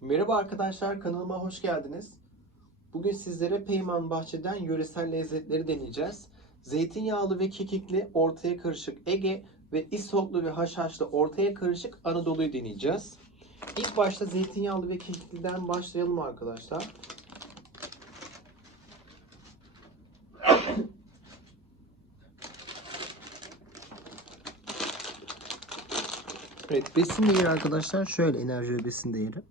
Merhaba arkadaşlar, kanalıma hoş geldiniz. Bugün sizlere Peyman Bahçe'den yöresel lezzetleri deneyeceğiz. Zeytinyağlı ve kekikli ortaya karışık Ege ve isotlu ve haşhaşlı ortaya karışık Anadolu'yu deneyeceğiz. İlk başta zeytinyağlı ve kekikliden başlayalım arkadaşlar. Evet, besin değeri arkadaşlar şöyle enerji ve besin değeri.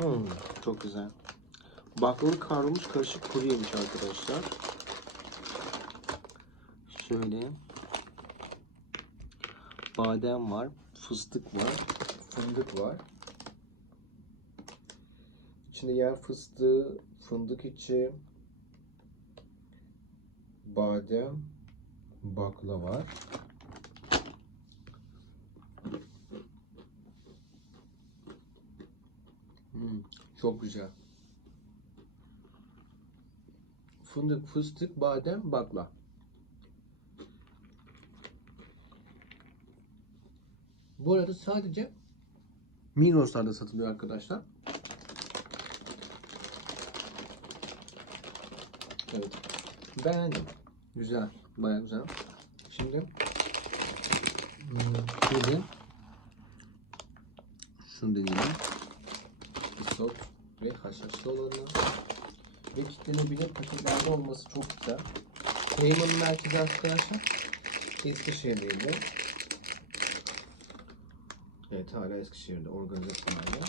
Hmm, çok güzel. Baklava kavrulmuş karışık kuru yemiş arkadaşlar. Şöyle. Badem var, fıstık var, fındık var. İçinde yer fıstığı, fındık içi, badem, bakla var. Çok güzel. Fındık, fıstık, badem, bakla. Bu arada sadece Migros'larda satılıyor arkadaşlar. Evet. Beğendim. Güzel. Baya güzel. Şimdi hmm, şunu deneyelim. Isot ve haşhaşlı olanı ve kitlenebilir paketlerde olması çok güzel. Peyman'ın merkezi arkadaşlar Eskişehir'deydi. Evet hala Eskişehir'de organizasyonlarda.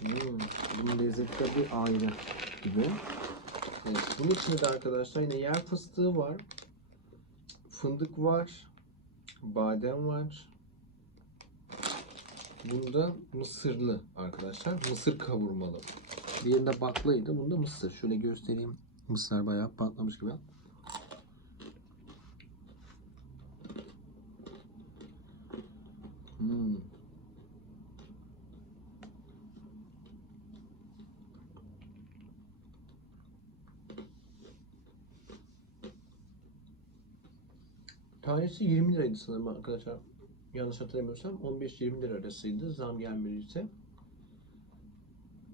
Hmm, bunun lezzeti tabii ayrı gibi. Evet, bunun içinde de arkadaşlar yine yer fıstığı var. Fındık var. Badem var. Bunda mısırlı arkadaşlar. Mısır kavurmalı. Diğerinde baklaydı. Bunda mısır. Şöyle göstereyim. Mısır bayağı patlamış gibi. Hmm. Tanesi 20 liraydı sanırım arkadaşlar. Yanlış hatırlamıyorsam 15-20 lira arasıydı. Zam gelmediyse.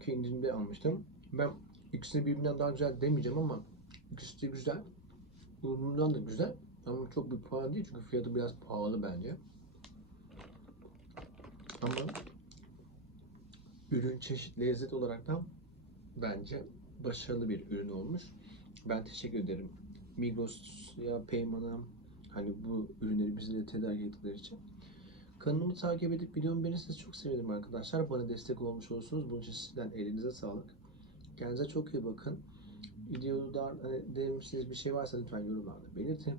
Ki indirimde almıştım. Ben ikisini birbirinden daha güzel demeyeceğim ama ikisi de güzel. Bundan da güzel. Ama çok bir pahalı değil çünkü fiyatı biraz pahalı bence. Ama ürün çeşit lezzet olarak da bence başarılı bir ürün olmuş. Ben teşekkür ederim. Migros ya Peyman'a hani bu ürünleri bizlere tedarik ettikleri için. Kanalımı takip edip videomu beğenirseniz çok sevinirim arkadaşlar. Bana destek olmuş olursunuz. Bunun için sizden elinize sağlık. Kendinize çok iyi bakın. Videoda hani denemişsiniz bir şey varsa lütfen yorumlarda belirtin.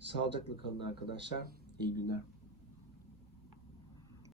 Sağlıcakla kalın arkadaşlar. İyi günler.